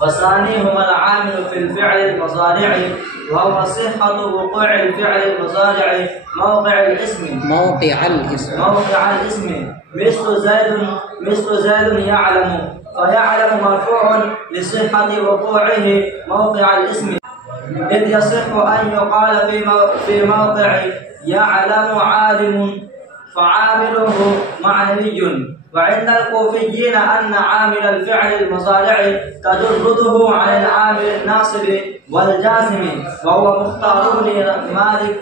وثانيهما العامل في الفعل المضارع وهو صحة وقوع الفعل المضارع موقع الاسم مثل زيد يعلم، فيعلم مرفوع لصحة وقوعه موقع الاسم، إذ يصح أن يقال في موقع يعلم عالم فعامله معنوي. وعند الكوفيين أن عامل الفعل المضارع تجرده عن العامل الناصب والجازم، وهو مختار بن مالك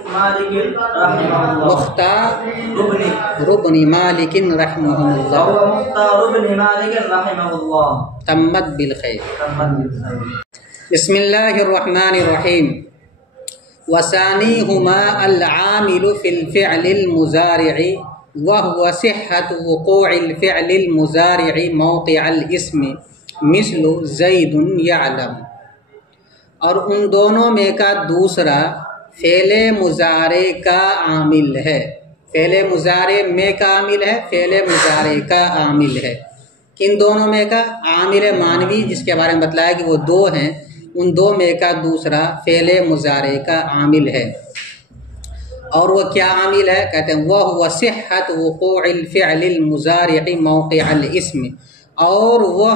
رحمه الله. وهو مختار بن مالك رحمه الله. تمت بالخير. بسم الله الرحمن الرحيم. وثانيهما العامل في الفعل المضارع وهو صحة وقوع الفعل المضارع موقع الاسم مثل زید یعلم، اور ان دونوں میں کا دوسرا فعل مضارع کا عامل ہے. فعل مضارع میں کا عامل ہے، فعل مضارع کا عامل ہے. کن دونوں میں کا؟ عامل معنوی جس کے بارے میں بتلایا کہ وہ دو ہیں، ان دو میں کا دوسرا فعل مضارع کا عامل ہے. اور وہ کیا عامل ہے؟ کہتے ہیں وہ صحت وقوع الفعل المضارع موقع الاسم، اور وہ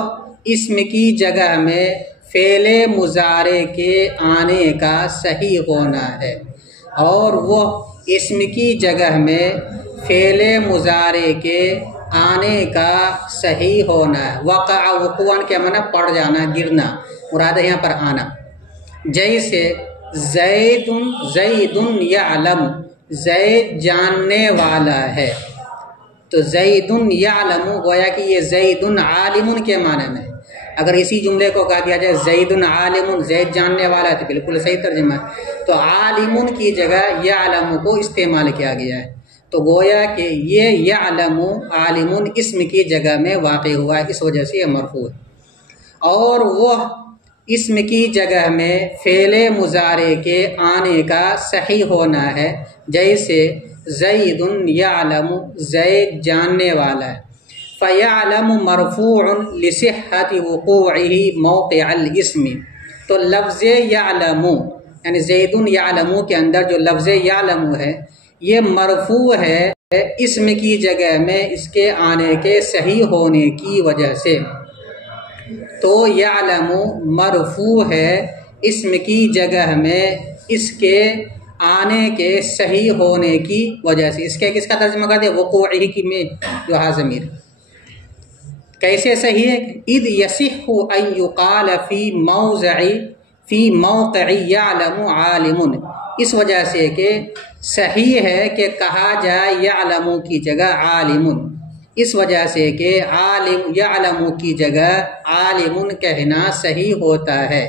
اسم کی جگہ میں فعل مضارع کے آنے کا صحیح ہونا ہے، اور وہ اسم کی جگہ میں فعل مضارع کے آنے کا صحیح ہونا ہے. وقع وقوعاً کے معنی پڑ جانا، گرنا، مراد ہے یہاں پر آنا. جیسے زید یعلم، زید جاننے والا ہے، تو زید یعلم گویا کہ یہ زید عالم کے معنی میں. اگر اسی جملے کو کہا دیا جائے زید عالم، زید جاننے والا ہے، تو بالکل صحیح ترجمہ ہے. تو عالم کی جگہ یعلم کو استعمال کیا گیا ہے، تو گویا کہ یہ یعلم عالم اسم کی جگہ میں واقع ہوا ہے، اس وجہ سے یہ مرفوع ہے. اور وہ اسم کی جگہ میں فعل مضارع کے آنے کا صحیح ہونا ہے. جیسے زید یعلم، زید جاننے والا ہے. فیعلم مرفوع لصحت وقوعہ موقع الاسم، تو لفظ یعلم یعنی زید یعلم کے اندر جو لفظ یعلم ہے یہ مرفوع ہے اسم کی جگہ میں اس کے آنے کے صحیح ہونے کی وجہ سے. تو یعلم مرفوع ہے اسم کی جگہ میں اس کے آنے کے صحیح ہونے کی وجہ سے. اس کے کس کا ترجمہ کر دیا؟ وقوعہ کی میں جو ہا ضمیر. کیسے صحیح ہے؟ اذ یصح ان یقال فی موقع یعلم عالم، اس وجہ سے کہ صحیح ہے کہ کہا جائے یعلم کی جگہ عالم، اس وجہ سے کہ عالم یعلم کی جگہ عالم کہنا صحیح ہوتا ہے.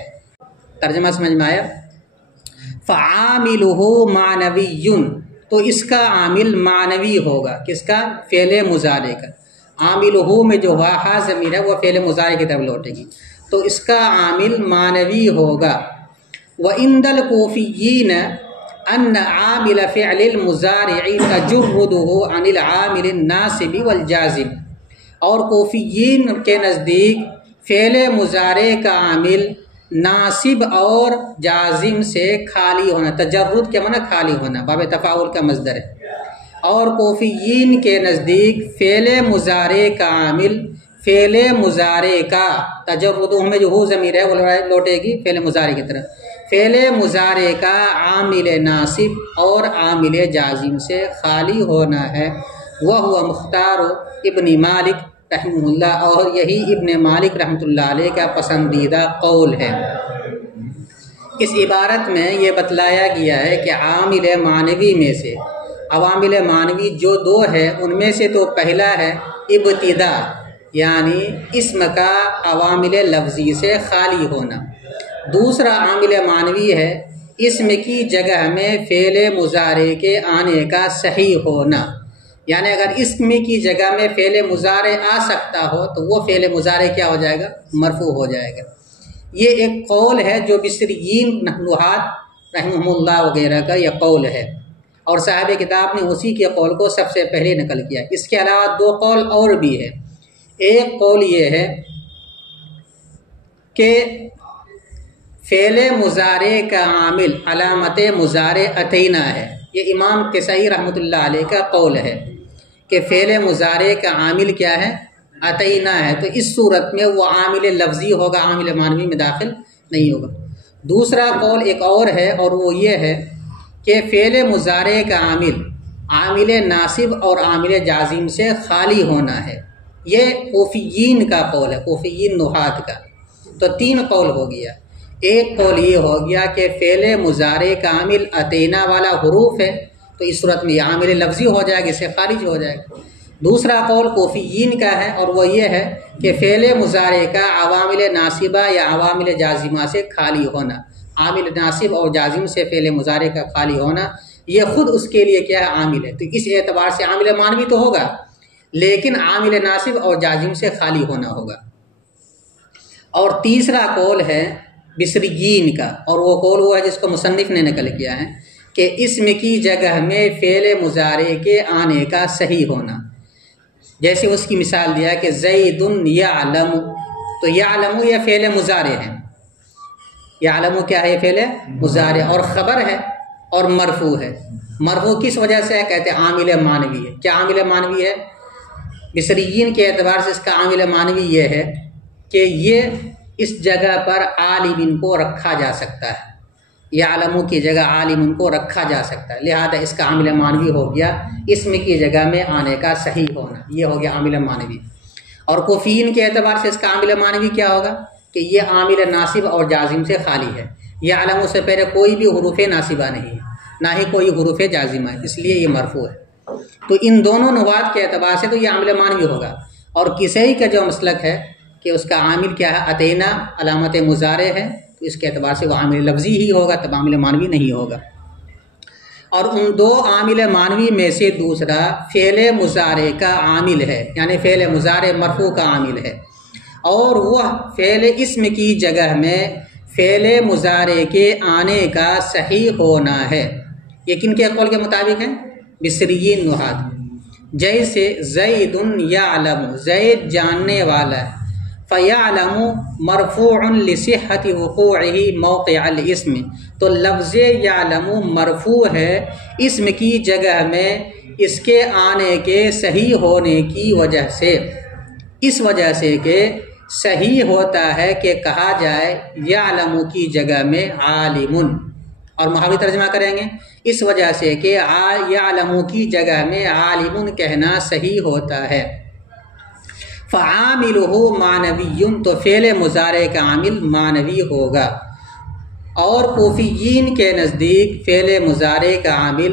ترجمہ سمجھ میں آیا؟ فعاملہ معنوی، تو اس کا عامل معنوی ہوگا. کس کا؟ فعل مضارع کا. عاملہ میں جو ہا ضمیر ہے وہ فعل مضارع کی طرف لوٹے گی، تو اس کا عامل معنوی ہوگا. وعند الکوفیین ان عامل فعل المضارع تجرده عن العامل الناصب والجازم، اور کوفیین کے نزدیک فعل مضارع کا عامل ناصب اور جازم سے خالی ہونا. تجرد کے معنی خالی ہونا، باب تفاعل کا مصدر ہے. اور کوفیین کے نزدیک فعل مضارع کا عامل فعل مضارع کا تجرد میں جو ہو ضمیر ہے وہ لوٹے گی فعل مضارع کی طرف. فعل مضارع کا عامل ناصب اور عامل جازم سے خالی ہونا ہے. وہ مختار ابن مالک رحمہ اللہ، اور یہی ابن مالک رحمۃ اللہ علیہ کا پسندیدہ قول ہے. اس عبارت میں یہ بتلایا گیا ہے کہ عامل معنوی میں سے عوامل معنوی جو دو ہے ان میں سے تو پہلا ہے ابتدا، یعنی اسم کا عوامل لفظی سے خالی ہونا. دوسرا عامل معنوی ہے اسم کی جگہ میں فعل مضارع کے آنے کا صحیح ہونا. یعنی اگر اسم کی جگہ میں فعل مضارع آ سکتا ہو تو وہ فعل مضارع کیا ہو جائے گا؟ مرفوع ہو جائے گا. یہ ایک قول ہے جو بصریین نحویات رحمہ اللہ وغیرہ کا یہ قول ہے، اور صاحب کتاب نے اسی کے قول کو سب سے پہلے نقل کیا. اس کے علاوہ دو قول اور بھی ہے. ایک قول یہ ہے کہ فعل مضارع کا عامل علامت مضارع اتینا ہے۔ یہ امام کسائی رحمۃ اللہ علیہ کا قول ہے کہ فعل مضارع کا عامل کیا ہے؟ اتینا ہے، تو اس صورت میں وہ عامل لفظی ہوگا، عامل معنوی میں داخل نہیں ہوگا۔ دوسرا قول ایک اور ہے، اور وہ یہ ہے کہ فعل مضارع کا عامل عامل ناصب اور عامل جازم سے خالی ہونا ہے۔ یہ کوفیین کا قول ہے، کوفیین نحات کا۔ تو تین قول ہو گیا۔ ایک قول یہ ہو گیا کہ فعل مضارع کا عامل اتینا والا حروف ہے، تو اس صورت میں یہ عامل لفظی ہو جائے گا، اس سے خارج ہو جائے گا۔ دوسرا قول کوفیین کا ہے، اور وہ یہ ہے کہ فعل مضارع کا عوامل ناصبہ یا عوامل جازمہ سے خالی ہونا، عامل ناصب اور جازم سے فعل مضارع کا خالی ہونا، یہ خود اس کے لیے کیا ہے؟ عامل ہے۔ تو اس اعتبار سے عامل معنوی تو ہوگا، لیکن عامل ناصب اور جازم سے خالی ہونا ہوگا۔ اور تیسرا قول ہے بصریین کا، اور وہ قول وہ ہے جس کو مصنف نے نقل کیا ہے کہ اسم کی جگہ میں فعل مضارع کے آنے کا صحیح ہونا۔ جیسے اس کی مثال دیا ہے کہ زید یعلم، تو یعلم یہ فعل مضارع ہے، یعلم کیا ہے؟ فعل مضارع، اور خبر ہے اور مرفوع ہے۔ مرفوع کس وجہ سے ہے؟ کہتے ہیں عامل معنوی ہے۔ کیا عامل معنوی ہے؟ بصریین کے اعتبار سے اس کا عامل معنوی یہ ہے کہ یہ اس جگہ پر عالم کو رکھا جا سکتا ہے، یعلم کی جگہ عالم کو رکھا جا سکتا ہے، لہذا اس کا عامل معنوی ہو گیا اسم کی جگہ میں آنے کا صحیح ہونا، یہ ہو گیا عامل معنوی۔ اور کوفیین کے اعتبار سے اس کا عامل معنوی کیا ہوگا کہ یہ عامل ناصب اور جازم سے خالی ہے، یعلم سے پہلے کوئی بھی حروف ناصبہ نہیں ہے، نہ ہی کوئی حروف جازمہ ہے، اس لیے یہ مرفوع ہے۔ تو ان دونوں نوات کے اعتبار سے تو یہ عامل معنوی ہوگا۔ اور کسی کا جو مسلک ہے کہ اس کا عامل کیا ہے؟ اتینا علامت مضارع ہے، تو اس کے اعتبار سے وہ عامل لفظی ہی ہوگا، تب عامل معنوی نہیں ہوگا۔ اور ان دو عامل معنوی میں سے دوسرا فعل مضارع کا عامل ہے، یعنی فعل مضارع مرفوع کا عامل ہے، اور وہ فعل اسم کی جگہ میں فعل مضارع کے آنے کا صحیح ہونا ہے۔ یہ کن کے قول کے مطابق ہے؟ بصریین نحات۔ جیسے زید یعلم، زید جاننے والا ہے، فیعلم مرفوع لصحت وقوعہ موقع الاسم، تو لفظ یعلم مرفوع ہے اسم کی جگہ میں اس کے آنے کے صحیح ہونے کی وجہ سے، اس وجہ سے کہ صحیح ہوتا ہے کہ کہا جائے یعلم کی جگہ میں عالم، اور محاوی ترجمہ کریں گے اس وجہ سے کہ یعلم کی جگہ میں عالم کہنا صحیح ہوتا ہے۔ فعاملہ معنوی، تو فعل مضارع کا عامل معنوی ہوگا۔ اور کوفیین کے نزدیک فعل مضارع کا عامل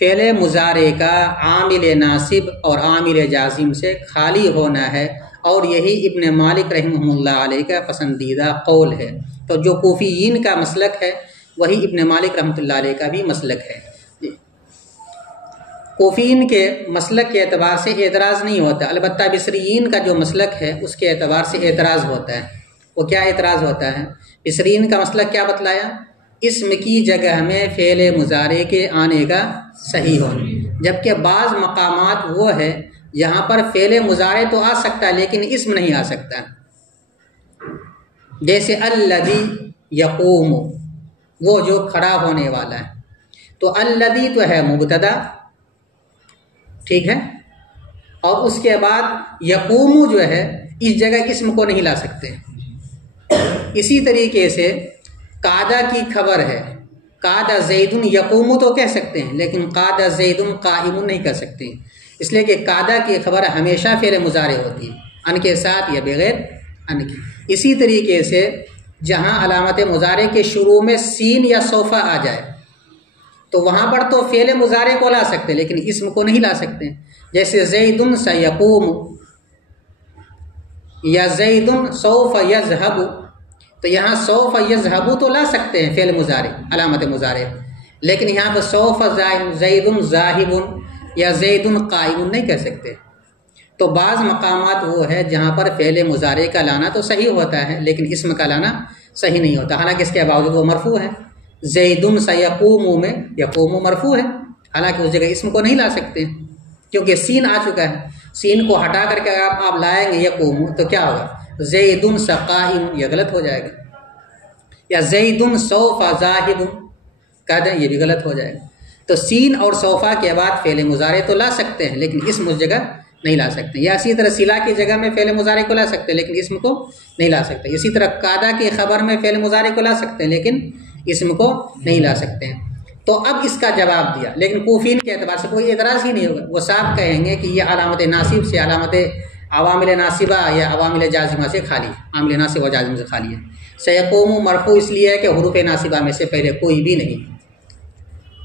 فعل مضارع کا عامل ناصب اور عامل جازم سے خالی ہونا ہے، اور یہی ابن مالک رحمہ اللہ علیہ کا پسندیدہ قول ہے۔ تو جو کوفیین کا مسلک ہے وہی ابن مالک رحمۃ اللہ علیہ کا بھی مسلک ہے۔ کوفیین کے مسلک کے اعتبار سے اعتراض نہیں ہوتا، البتہ بصریین کا جو مسلک ہے اس کے اعتبار سے اعتراض ہوتا ہے۔ وہ کیا اعتراض ہوتا ہے؟ بصریین کا مسلک کیا بتلایا؟ اسم کی جگہ میں فعل مضارع کے آنے کا صحیح ہونا، جبکہ بعض مقامات وہ ہے یہاں پر فعل مضارع تو آ سکتا ہے لیکن اسم نہیں آ سکتا، جیسے الذی یقوم، وہ جو کھڑا ہونے والا ہے، تو الذی تو ہے مبتدا، ٹھیک ہے، اور اس کے بعد یقوم جو ہے اس جگہ اسم کو نہیں لا سکتے۔ اسی طریقے سے قعدہ کی خبر ہے، قعدہ زید یقوم تو کہہ سکتے ہیں لیکن قعدہ زید قائم نہیں کہہ سکتے، اس لیے کہ قعدہ کی خبر ہمیشہ فعل مضارع ہوتی ہے، ان کے ساتھ یا بغیر ان کی۔ اسی طریقے سے جہاں علامت مضارع کے شروع میں سین یا صوفہ آ جائے تو وہاں پر تو فعل مضارع کو لا سکتے لیکن اسم کو نہیں لا سکتے، جیسے زید سیقوم یا زید سوف یذهب، تو یہاں سوف یذهب تو لا سکتے ہیں فعل مضارع علامت مضارع، لیکن یہاں پر سوف زید ذاہب یا زید قائم نہیں کہہ سکتے۔ تو بعض مقامات وہ ہے جہاں پر فعل مضارع کا لانا تو صحیح ہوتا ہے لیکن اسم کا لانا صحیح نہیں ہوتا، حالانکہ اس کے باوجود وہ مرفوع ہے۔ زید سیقوم میں یقوم مرفوع ہے، حالانکہ اس جگہ اسم کو نہیں لا سکتے کیونکہ سین آ چکا ہے، سین کو ہٹا کر کے آپ لائیں گے یقوم تو کیا ہوگا؟ زیدن سقائم یہ غلط ہو جائے گا، یا زیدن سوف ذاہب کہہ دیں یہ بھی غلط ہو جائے گا۔ تو سین اور سوفا کے بعد فعل مضارع تو لا سکتے ہیں لیکن اسم اس جگہ نہیں لا سکتے، یا اسی طرح سلا کی جگہ میں فعل مضارع کو لا سکتے ہیں لیکن اسم کو نہیں لا سکتے، اسی طرح قادہ کی خبر میں فعل مضارع کو لا سکتے ہیں لیکن اسم کو نہیں لا سکتے ہیں۔ تو اب اس کا جواب دیا، لیکن کوفین کے اعتبار سے کوئی اعتراض ہی نہیں ہوگا، وہ صاحب کہیں گے کہ یہ علامت ناصب سے، علامت عوامل ناصبہ یا عوامل جازمہ سے خالی ہے، عامل ناصب و جازم سے خالی ہے۔ سیقوم مرفوع اس لیے ہے کہ حروف ناصبہ میں سے پہلے کوئی بھی نہیں۔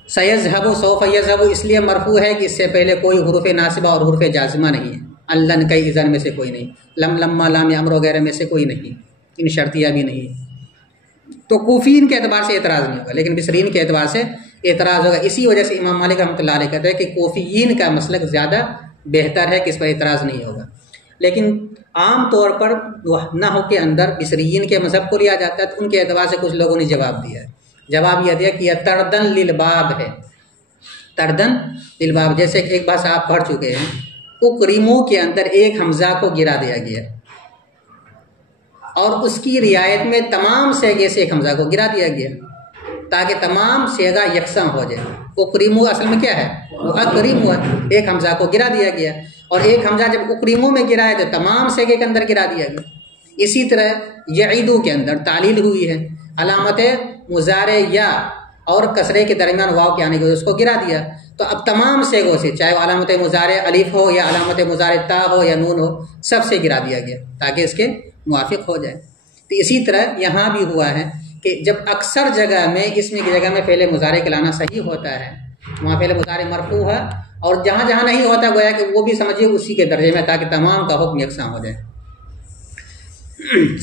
سیذهب سوف یذهب اس لیے مرفوع ہے کہ اس سے پہلے کوئی حروف ناصبہ اور حروف جازمہ نہیں ہے، الن کئی اذن میں سے کوئی نہیں، لم لما لام امر وغیرہ میں سے کوئی نہیں، ان شرطیہ بھی نہیں۔ تو کوفین کے اعتبار سے اعتراض نہیں ہوگا لیکن بصرین کے اعتبار سے اعتراض ہوگا۔ اسی وجہ سے امام مالک رحمۃ اللہ علیہ کہتے ہیں کہ کوفیین کا مسلک زیادہ بہتر ہے کہ اس پر اعتراض نہیں ہوگا، لیکن عام طور پر نحو کے اندر بصریین کے مذہب کو لیا جاتا ہے، تو ان کے اعتبار سے کچھ لوگوں نے جواب دیا ہے۔ جواب یہ دیا کہ یہ تردن للباب ہے، تردن للباب، جیسے کہ ایک بات آپ پڑھ چکے ہیں، اکریمو کے اندر ایک حمزہ کو گرا دیا گیا اور اس کی رعایت میں تمام صیغے سے ایک حمزہ کو گرا دیا گیا تاکہ تمام صیغہ یکساں ہو جائے۔ اکریمو اصل میں کیا ہے؟ وہ اکریمو ہے، ایک حمزہ کو گرا دیا گیا، اور ایک حمزہ جب اکریمو میں گرا ہے تو تمام صیغے کے اندر گرا دیا گیا۔ اسی طرح یعیدو کے اندر تعلیل ہوئی ہے، علامت مضارع یا اور کسرے کے درمیان واو کے آنے کی وجہ سے اس کو گرا دیا، تو اب تمام صیغوں سے چاہے وہ علامت مضارع الف ہو یا علامت مضارع تا ہو یا نون ہو، سب سے گرا دیا گیا تاکہ اس کے موافق ہو جائے۔ تو اسی طرح یہاں بھی ہوا ہے کہ جب اکثر جگہ میں اسم کی جگہ میں فعل مضارع کے لانا صحیح ہوتا ہے، وہاں فعل مضارع مرفوع ہے، اور جہاں جہاں نہیں ہوتا گویا کہ وہ بھی سمجھیے اسی کے درجے میں تاکہ تمام کا حکم یکساں ہو جائے۔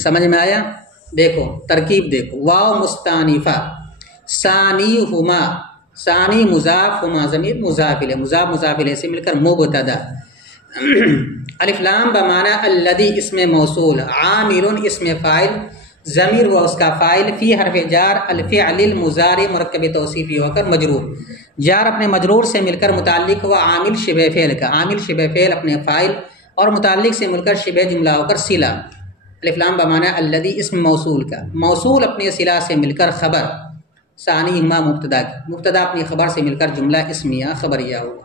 سمجھ میں آیا؟ دیکھو ترکیب دیکھو، واو مستانفہ، ثانی ہما، ثانی مضاف، ہما ضمیر مضاف الیہ، مضاف مضاف الیہ سے مل کر مبتدا، الف لام بمعنی الذی اسم موصول، عامر اسم فاعل، ضمیر ہوا اس کا فاعل، فی حرف جار الفعل المضارع مرکب توصیفی ہو کر مجرور، جار اپنے مجرور سے مل کر متعلق ہوا عامل شبہ فعل کا، عامل شبہ فعل اپنے فاعل اور متعلق سے مل کر شبہ جملہ ہو کر صلہ، الف لام بمعنی الذی اسم موصول کا، موصول اپنے صلہ سے مل کر خبر، ثانی ہما مبتدا کی، مبتدا اپنی خبر سے مل کر جملہ اسمیہ خبریہ ہوا۔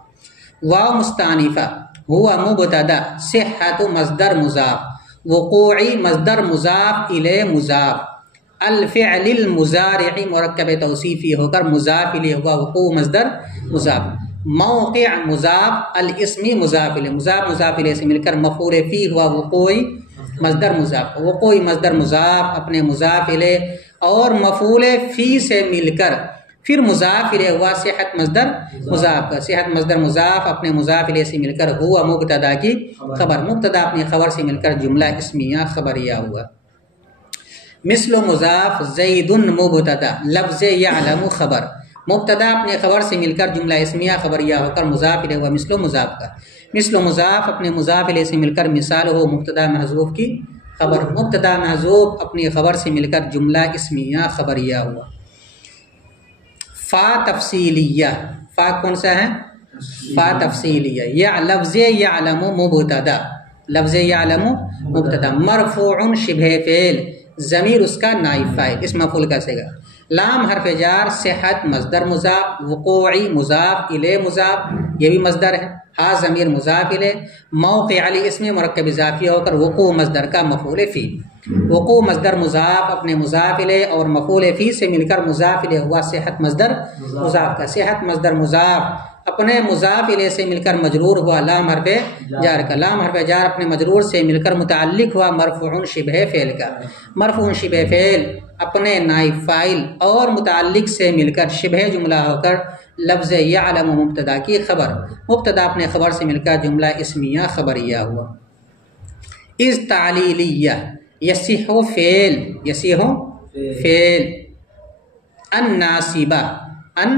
واو مستانفہ ہوا مبتدا، صحت مصدر مضاف، وقوعی مصدر مضاف الیہ مضاف، الفعل المضارع مرکب توصیفی ہو کر مضاف الیہ ہوا، وقوع مصدر مضاف، موقع مضاف، الاسم مضاف الیہ، مضاف مضاف الیہ سے مل کر مفعول فی ہوا، وقوعی مصدر مضاف، وقوعی مصدر مضاف اپنے مضاف الیہ اور مفعول فی سے مل کر پھر مضاف الیہ ہوا، صحت مصدر مضاف کا، صحت مصدر مضاف اپنے مضاف الیہ سے مل کر ہوا مبتدا کی خبر، مبتدا اپنی خبر سے مل کر جملہ اسمیہ خبریہ ہوا۔ مثل مضاف زید مبتدا، لفظ یعلم خبر، مبتدا اپنے خبر سے مل کر جملہ اسمیہ خبریہ ہو کر مضاف الیہ ہوا مثل مضاف کا، مثل مضاف اپنے مضاف الیہ سے مل کر مثال ہو مبتدا محذوف کی خبر، مبتدا محذوف اپنی خبر سے مل کر جملہ اسمیہ خبریہ ہوا۔ فا تفصیلیہ، فا کون سا ہے؟ فا تفصیلیہ، یا لفظ یعلم مبتدا، لفظ یعلم مبتدا، مرفوع شبہ فعل، ضمیر اس کا نائب فاعل، اس مفعول کا صیغہ، لام حرف جار، صحت مصدر مضاف، وقوعی مضاف الیہ مضاف، یہ بھی مصدر ہے، ہا ضمیر مضاف الیہ، موقع علی اسم مرکب اضافی ہو کر وقوع مصدر کا مفعول فی، وقوع مصدر مضاف اپنے مضاف الیہ اور مفعول فی سے مل کر مضاف الیہ ہوا، صحت مصدر مضاف کا، صحت مصدر مضاف اپنے مضاف الیہ سے مل کر مجرور ہوا، لام حرف جار کا، لام حرف جار اپنے مجرور سے مل کر متعلق ہوا مرفوع شبہ فعل کا، مرفوع شبہ فعل اپنے نائب فاعل اور متعلق سے مل کر شبہ جملہ ہو کر لفظ یعلم مبتدا کی خبر، مبتدا اپنے خبر سے مل کر جملہ اسمیہ خبریہ ہوا۔ از تعلیلیہ، یصح فعل، یصح فعل، الناصبہ، ان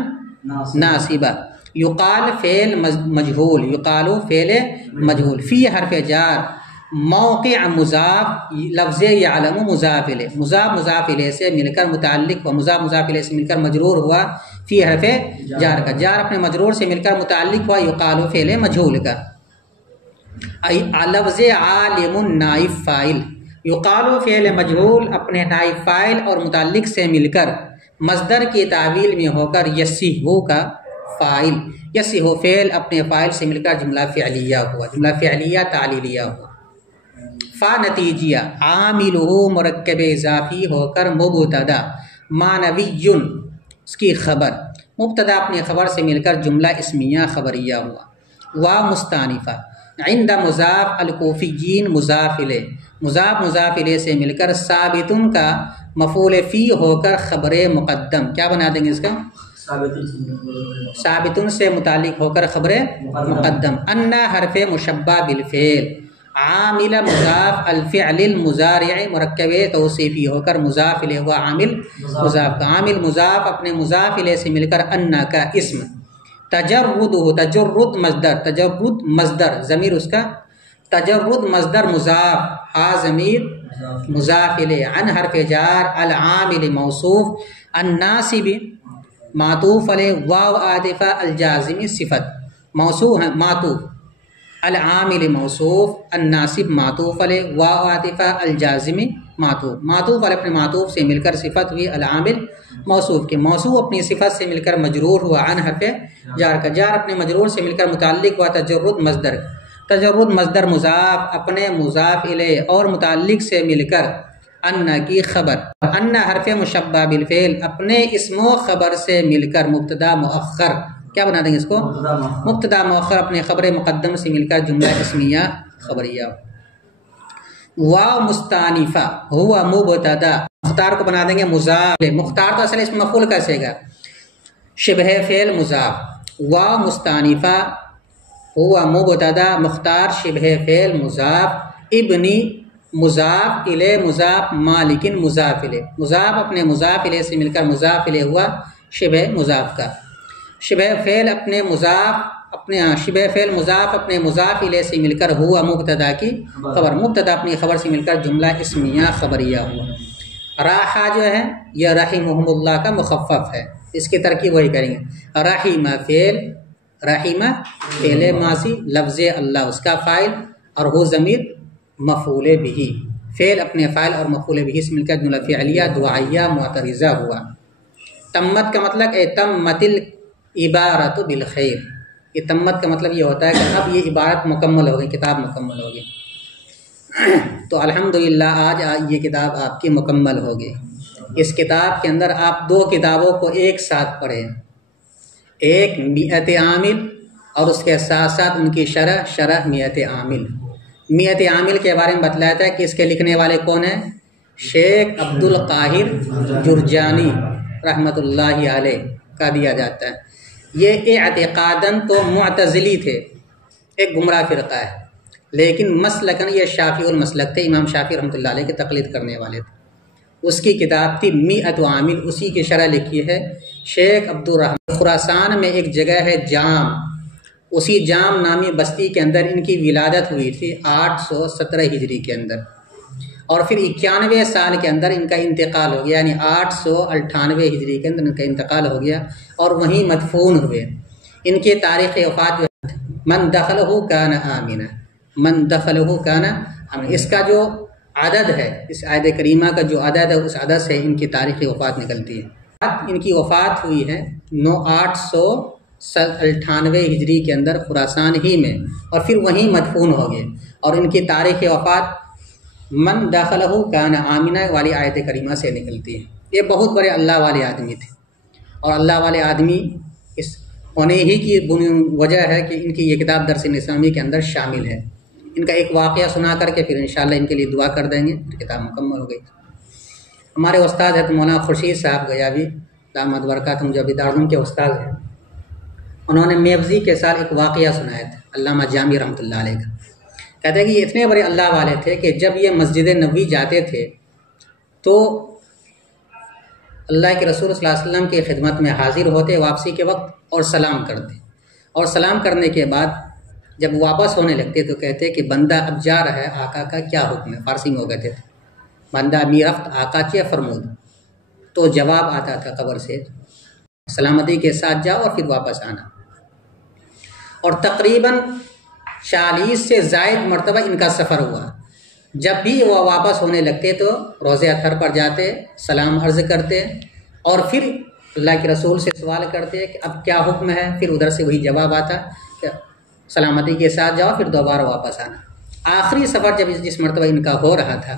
ناصبہ، یقال فعل مجہول، یقال فعل مجہول، فی حرف جار، موقع مضاف، لفظ یعلم مضاف الیہ، مضاف مضاف الیہ سے مل کر متعلق و مضاف مضاف الیہ سے مل کر مجرور ہوا، فی حرف جار کا، جار اپنے مجرور سے مل کر متعلق ہوا، یقال فعل مجہول کا۔ لفظ عالم نائب فاعل، یقالو فعل مجہول اپنے نائب فاعل اور متعلق سے مل کر مصدر کی تعویل میں ہو کر یصیحو کا فاعل، یصیحو فعل اپنے فاعل سے مل کر جملہ فعلیہ ہوا، جملہ فعلیہ تعلیلیہ ہوا۔ فا نتیجیہ عاملہ مرکب اضافی ہو کر مبتدا معنوی اس کی خبر، مبتدا اپنی خبر سے مل کر جملہ اسمیہ خبریہ ہوا۔ وا مستانفہ عند مضاف الکوفیین مضاف الیہ، مضاف الیہ سے مل کر ثابتن کا مفعول فی ہو کر خبر مقدم، کیا بنا دیں گے اس کا؟ ثابتن سے متعلق ہو کر خبر مقدم۔ ان حرف مشبہ بالفعل، عامل مضاف الفعل المضارع مرکب توصیفی ہو کر مضاف الیہ ہوا عامل مضاف کا، عامل مضاف اپنے مضاف الیہ سے مل کر ان کا اسم، تجرد تجرد مصدر، تجرد مصدر ضمیر اس کا، تجرد مصدر مضاف، ہا ضمیر مضاف الیہ، عن حرف جار العامل موصوف، الناصب معطوف علیہ، واو عاطفہ الجازم صفت، موصوف ہے معطوف، العامل موصوف، الناصب معطوف علیہ، واو عاطفہ الجازم معطوف، معطوف علیہ اپنے معطوف سے مل کر صفت ہوئی العامل موصوف کے، موصوف اپنی صفت سے مل کر مجرور ہوا عن حرف جار کا، جار اپنے مجرور سے مل کر متعلق ہوا تجرد مصدر، تجرد مصدر مضاف اپنے مضاف الیہ اور متعلق سے مل کر ان کی خبر، ان حرف مشبہ بالفعل اپنے اسم و خبر سے مل کر مبتدا مؤخر، کیا بنا دیں گے اس کو؟ مبتدا مؤخر اپنے خبر مقدم سے مل کر جملہ اسمیہ خبریہ۔ واو مستانفہ ہوا مبتدا، مختار کو بنا دیں گے مضاف، مختار تو اصل اسم مفعول کا صیغہ، شبہ فعل مضاف، واو مستانفہ ہوا مبتدا مختار شبہ فعل مضاف، ابنی مضاف الیہ مضاف مالکن مضاف الیہ، مضاف اپنے مضاف الیہ سے مل کر مضاف الیہ ہوا شبہ مضاف کا، شبہ فعل اپنے مضاف اپنے شبہ فعل مضاف اپنے مضاف الیہ سے مل کر ہوا مبتدا کی خبر، مبتدا اپنی خبر سے مل کر جملہ اسمیہ خبریہ ہوا۔ راحہ جو ہے یہ رحمہم اللہ کا مخفف ہے، اس کی ترکیب وہی کریں گے، رحیمہ فعل، رحیمہ فعل ماضی، لفظ اللہ اس کا فاعل، اور وہ ضمیر مفعول بہ، فعل اپنے فاعل اور مفعول بہ سے مل کر جملہ فعلیہ دعائیہ معترضہ ہوا۔ تمت کا مطلب اے تمت العبارۃ بالخیر، یہ تمت کا مطلب یہ ہوتا ہے کہ اب یہ عبارت مکمل ہو گئی، کتاب مکمل ہو گئی، تو الحمدللہ آج یہ کتاب آپ کی مکمل ہو گئی۔ اس کتاب کے اندر آپ دو کتابوں کو ایک ساتھ پڑھیں، ایک میت عامل اور اس کے ساتھ ساتھ ان کی شرح میت عامل۔ میت عامل کے بارے میں بتلایا تھا کہ اس کے لکھنے والے کون ہیں؟ شیخ عبد القاہر جرجانی رحمۃ اللہ علیہ کا دیا جاتا ہے۔ یہ اعتقاداً تو معتزلی تھے، ایک گمراہ فرقہ ہے، لیکن مسلکاً یہ شافعی المسلک تھے، امام شافعی رحمۃ اللہ علیہ کی تقلید کرنے والے تھے۔ اس کی کتاب تھی میت عامل، اسی کی شرح لکھی ہے شیخ عبد الرحمن۔ خراسان میں ایک جگہ ہے جام، اسی جام نامی بستی کے اندر ان کی ولادت ہوئی تھی 817 ہجری کے اندر، اور پھر 91 سال کے اندر ان کا انتقال ہو گیا، یعنی 898 ہجری کے اندر ان کا انتقال ہو گیا اور وہیں مدفون ہوئے۔ ان کی تاریخ وفات جو ہے من دخلہ کان آمنا، من دخلہ کان آمنا، اس کا جو عدد ہے، اس آیت کریمہ کا جو عدد ہے اس عدد سے ان کی تاریخ وفات نکلتی ہے۔ ان کی وفات ہوئی ہے 898 ہجری کے اندر خراسان ہی میں، اور پھر وہیں مدفون ہو گئے، اور ان کی تاریخ وفات من داخلہ کان آمنہ والی آیت کریمہ سے نکلتی ہے۔ یہ بہت بڑے اللہ والے آدمی تھے، اور اللہ والے آدمی اس ہونے ہی کی وجہ ہے کہ ان کی یہ کتاب درس اسلامی کے اندر شامل ہے۔ ان کا ایک واقعہ سنا کر کے پھر انشاءاللہ ان کے لیے دعا کر دیں گے، کتاب مکمل ہو گئی۔ ہمارے استاد حضرت مولانا خورشید صاحب غیابی دامت برکاتہم جو ابھی دارالعلوم کے استاد ہیں، انہوں نے میوزی کے ساتھ ایک واقعہ سنایا تھا علامہ جامی رحمۃ اللہ علیہ کا۔ کہتے ہیں کہ یہ اتنے بڑے اللہ والے تھے کہ جب یہ مسجد نبوی جاتے تھے تو اللہ کے رسول صلی اللہ علیہ وسلم کی خدمت میں حاضر ہوتے واپسی کے وقت اور سلام کرتے، اور سلام کرنے کے بعد جب واپس ہونے لگتے تو کہتے کہ بندہ اب جا رہا ہے، آقا کا کیا حکم ہے؟ فارسی میں وہ کہتے تھے بندہ می رفت آقا چیہ فرمود، تو جواب آتا تھا قبر سے سلامتی کے ساتھ جاؤ اور پھر واپس آنا۔ اور تقریباً 40 سے زائد مرتبہ ان کا سفر ہوا، جب بھی وہ واپس ہونے لگتے تو روضہ اطہر پر جاتے، سلام عرض کرتے اور پھر اللہ کے رسول سے سوال کرتے کہ اب کیا حکم ہے، پھر ادھر سے وہی جواب آتا کہ سلامتی کے ساتھ جاؤ، پھر دوبارہ واپس آنا۔ آخری سفر جب جس مرتبہ ان کا ہو رہا تھا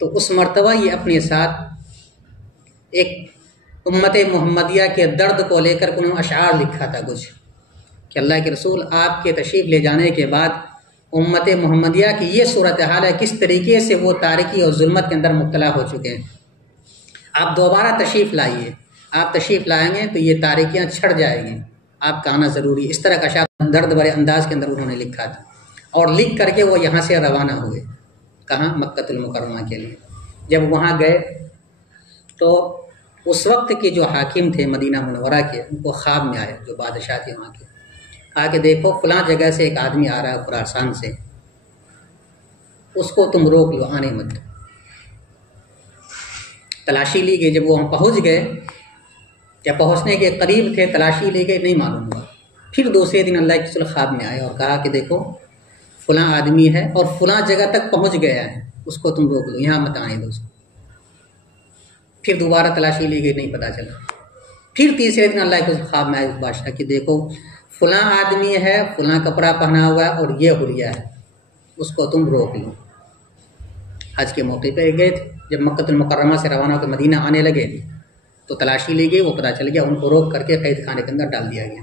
تو اس مرتبہ یہ اپنے ساتھ ایک امت محمدیہ کے درد کو لے کر انہوں نے اشعار لکھا تھا کچھ، کہ اللہ کے رسول آپ کے تشریف لے جانے کے بعد امت محمدیہ کی یہ صورتحال ہے، کس طریقے سے وہ تاریکی اور ظلمت کے اندر مبتلا ہو چکے ہیں، آپ دوبارہ تشریف لائیے، آپ تشریف لائیں گے تو یہ تاریکیاں چھڑ جائیں گی، آپ کا آنا ضروری ہے۔ اس طرح کا اشعار درد بھرے انداز کے اندر انہوں نے لکھا تھا، اور لکھ کر کے وہ یہاں سے روانہ ہوئے، کہاں؟ مکۃ المکرمہ کے لیے۔ جب وہاں گئے تو اس وقت کے جو حاکم تھے مدینہ منورہ کے، ان کو خواب میں آیا، جو بادشاہ تھے وہاں کے، کہا کہ دیکھو فلاں جگہ سے ایک آدمی آ رہا ہے خراسان سے، اس کو تم روک لو، آنے مت دو۔ تلاشی لی گئی، جب وہ ہم پہنچ گئے، جب پہنچنے کے قریب تھے تلاشی لی گئی، نہیں معلوم ہوا۔ پھر دوسرے دن اللہ کے رسول خواب میں آئے اور کہا کہ دیکھو فلاں آدمی ہے اور فلاں جگہ تک پہنچ گیا ہے، اس کو تم روک لو، یہاں مت آنے دو اس کو۔ پھر دوبارہ تلاشی لی گئی، نہیں پتہ چلا۔ پھر تیسرے دن اللہ کے خواب میں آئے بادشاہ کہ دیکھو فلاں آدمی ہے، فلاں کپڑا پہنا ہوا ہے اور یہ حلیہ ہے، اس کو تم روک لو۔ حج کے موقع پہ گئے تھے، جب مکۃ المکرمہ سے روانہ ہو کے مدینہ آنے لگے تو تلاشی لی گئی، وہ پتہ چل گیا، ان کو روک کر کے قید خانے کے اندر ڈال دیا گیا۔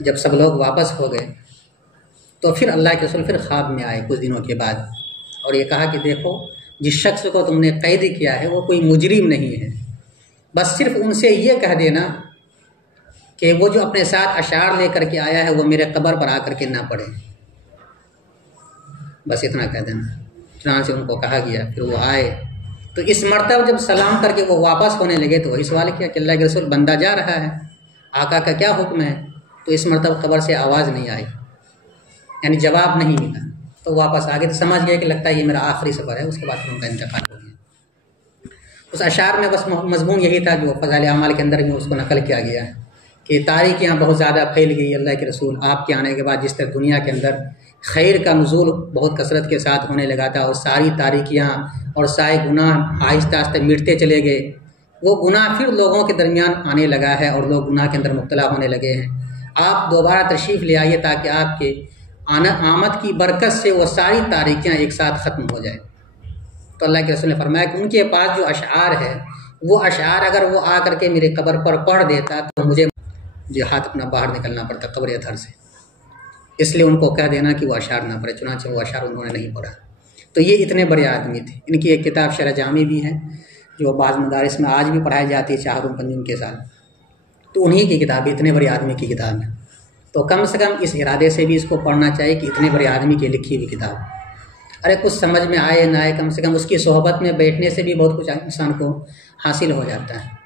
جب سب لوگ واپس ہو گئے تو پھر اللہ کے رسول پھر خواب میں آئے کچھ دنوں کے بعد، اور یہ کہا کہ دیکھو جس شخص کو تم نے قید کیا ہے وہ کوئی مجرم نہیں ہے، بس صرف ان سے یہ کہہ دینا کہ وہ جو اپنے ساتھ اشعار لے کر کے آیا ہے وہ میرے قبر پر آ کر کے نہ پڑھے، بس اتنا کہہ دینا۔ چنانچہ ان کو کہا گیا، پھر وہ آئے تو اس مرتبہ جب سلام کر کے وہ واپس ہونے لگے تو وہی سوال کیا کہ اللہ کے رسول بندہ جا رہا ہے، آقا کا کیا حکم ہے؟ تو اس مرتبہ قبر سے آواز نہیں آئی، یعنی جواب نہیں ملا، تو واپس آ گئے، تو سمجھ گئے کہ لگتا ہے یہ میرا آخری سفر ہے، اس کے بعد ان کا انتقال ہو گیا۔ اس اشعار میں بس مضمون یہی تھا جو فضائل اعمال کے اندر بھی اس کو نقل کیا گیا ہے کہ تاریکیاں بہت زیادہ پھیل گئی، اللہ کے رسول آپ کے آنے کے بعد جس طرح دنیا کے اندر خیر کا نزول بہت کثرت کے ساتھ ہونے لگا تھا اور ساری تاریکیاں اور سارے گناہ آہستہ آہستہ مٹتے چلے گئے، وہ گناہ پھر لوگوں کے درمیان آنے لگا ہے اور لوگ گناہ کے اندر مبتلا ہونے لگے ہیں۔ آپ دوبارہ تشریف لے آئیے تاکہ آپ کے آمد کی برکت سے وہ ساری تاریکیاں ایک ساتھ ختم ہو جائیں۔ تو اللہ کے رسول نے فرمایا کہ ان کے پاس جو اشعار ہے وہ اشعار اگر وہ آ کر کے میرے قبر پر پڑھ دیتا تو مجھے ہاتھ اپنا باہر نکلنا پڑتا قبر اطہر سے، اس لیے ان کو کہہ دینا کہ وہ اشعار نہ پڑھے، چنانچہ وہ اشعار انہوں نے نہیں پڑھا۔ تو یہ اتنے بڑے آدمی تھے۔ ان کی ایک کتاب شرح جامی بھی ہے جو بعض مدارس میں آج بھی پڑھائی جاتی ہے چہارم پنجم کے ساتھ، تو انہی کی کتاب، اتنے بڑے آدمی کی کتاب ہے، تو کم سے کم اس ارادے سے بھی اس کو پڑھنا چاہیے کہ اتنے بڑے آدمی کی لکھی ہوئی کتاب، ارے کچھ سمجھ میں آئے نہ آئے، کم سے کم اس کی صحبت میں بیٹھنے سے بھی بہت کچھ انسان کو حاصل ہو جاتا ہے۔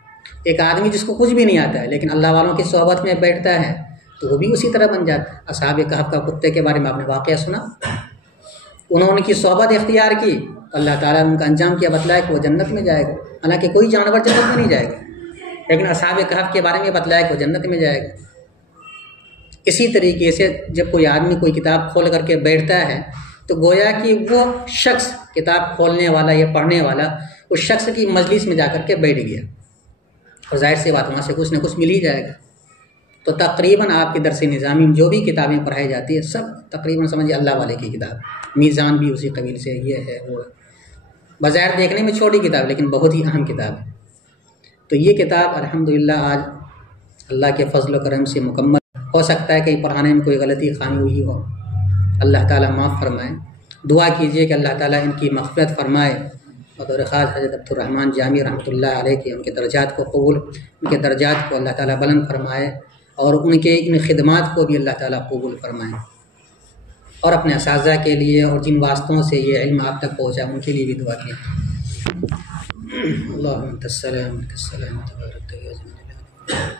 ایک آدمی جس کو کچھ بھی نہیں آتا ہے لیکن اللہ والوں کی صحبت میں بیٹھتا ہے تو وہ بھی اسی طرح بن جاتا ہے۔ اصحاب کہف کا کتے کے بارے میں آپ نے واقعہ سنا، انہوں نے کی صحبت اختیار کی، اللہ تعالیٰ نے ان کا انجام کیا، بتلایا کہ وہ جنت میں جائے گا، حالانکہ کوئی جانور جنت میں نہیں جائے گا، لیکن اصحاب کہف کے بارے میں بتلایا کہ وہ جنت میں جائے گا۔ اسی طریقے سے جب کوئی آدمی کوئی کتاب کھول کر کے بیٹھتا ہے تو گویا کہ وہ شخص کتاب کھولنے والا یا پڑھنے والا اس شخص کی مجلس میں جا کر کے بیٹھ گیا، اور ظاہر سی بات وہاں سے کچھ نہ کچھ مل ہی جائے گا۔ تو تقریباً آپ کے درس نظامی جو بھی کتابیں پڑھائی جاتی ہے سب تقریباً سمجھیے اللہ والے کی کتاب، میزان بھی اسی قبیل سے، یہ ہے وہ، بظاہر دیکھنے میں چھوٹی کتاب لیکن بہت ہی اہم کتاب ہے۔ تو یہ کتاب الحمدللہ آج اللہ کے فضل و کرم سے مکمل ہو سکتا ہے کہیں پڑھانے میں کوئی غلطی خامی ہوئی ہو، اللہ تعالیٰ معاف فرمائے۔ دعا کیجئے کہ اللہ تعالیٰ ان کی مغفرت فرمائے، اور خاص حضرت عبدالرحمن جامی رحمۃ اللہ علیہ کے ان کے درجات کو قبول، ان کے درجات کو اللہ تعالیٰ بلند فرمائے، اور ان کے ان خدمات کو بھی اللہ تعالیٰ قبول فرمائے، اور اپنے اساتذہ کے لیے اور جن واسطوں سے یہ علم آپ تک پہنچا ان کے لیے بھی دعا کیے۔ اللہم انت السلام منک السلام تبارک یا ذا الجلال۔